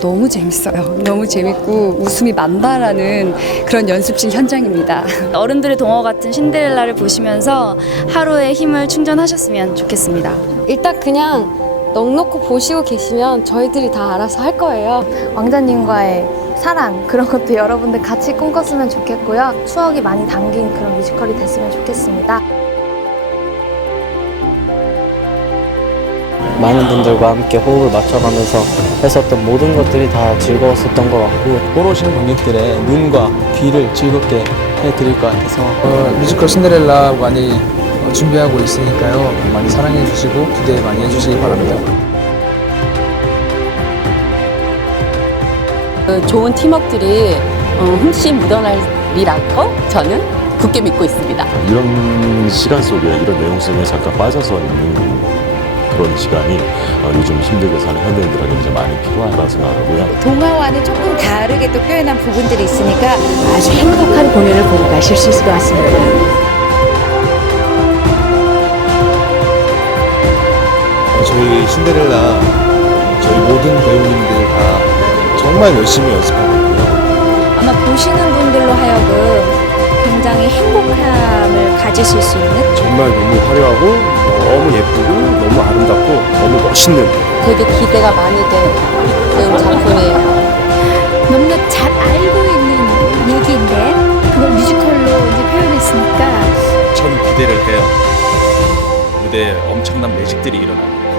너무 재밌어요. 너무 재밌고 웃음이 많다라는 그런 연습실 현장입니다. 어른들의 동화 같은 신데렐라를 보시면서 하루의 힘을 충전하셨으면 좋겠습니다. 일단 그냥 넉넉히 보시고 계시면 저희들이 다 알아서 할 거예요. 왕자님과의 사랑 그런 것도 여러분들 같이 꿈꿨으면 좋겠고요. 추억이 많이 담긴 그런 뮤지컬이 됐으면 좋겠습니다. 많은 분들과 함께 호흡을 맞춰가면서 했었던 모든 것들이 다 즐거웠었던 것 같고 보러 오시는 관객들의 눈과 귀를 즐겁게 해드릴 것 같아서 어, 뮤지컬 신데렐라 많이 어, 준비하고 있으니까요. 많이 사랑해 주시고 기대 많이 해주시기 바랍니다. 그 좋은 팀워크들이 어, 흠씬 묻어날리라고 저는 굳게 믿고 있습니다. 이런 시간 속에 이런 내용 속에 잠깐 빠져서 있는 그런 시간이 어, 요즘 힘들게 사는 현대인들에게 이제 많이 필요하다고 생각하고요. 동화와는 조금 다르게 또 표현한 부분들이 있으니까 아주 행복한 공연을 보고 가실 수 있을 것 같습니다. 저희 신데렐라 저희 모든 배우님들 다 정말 열심히 연습하고 있고요. 아마 보시는 분들로 하여금 굉장히 행복함을 가지실 수 있는 정말 너무 화려하고 너무 예쁘고 너무 아름답고 너무 멋있는 되게 기대가 많이 되는 작품이에요. 너무나 잘 알고 있는 얘기인데 그걸 뮤지컬로 이제 표현했으니까 전 기대를 해요. 무대에 엄청난 매직들이 일어납니다.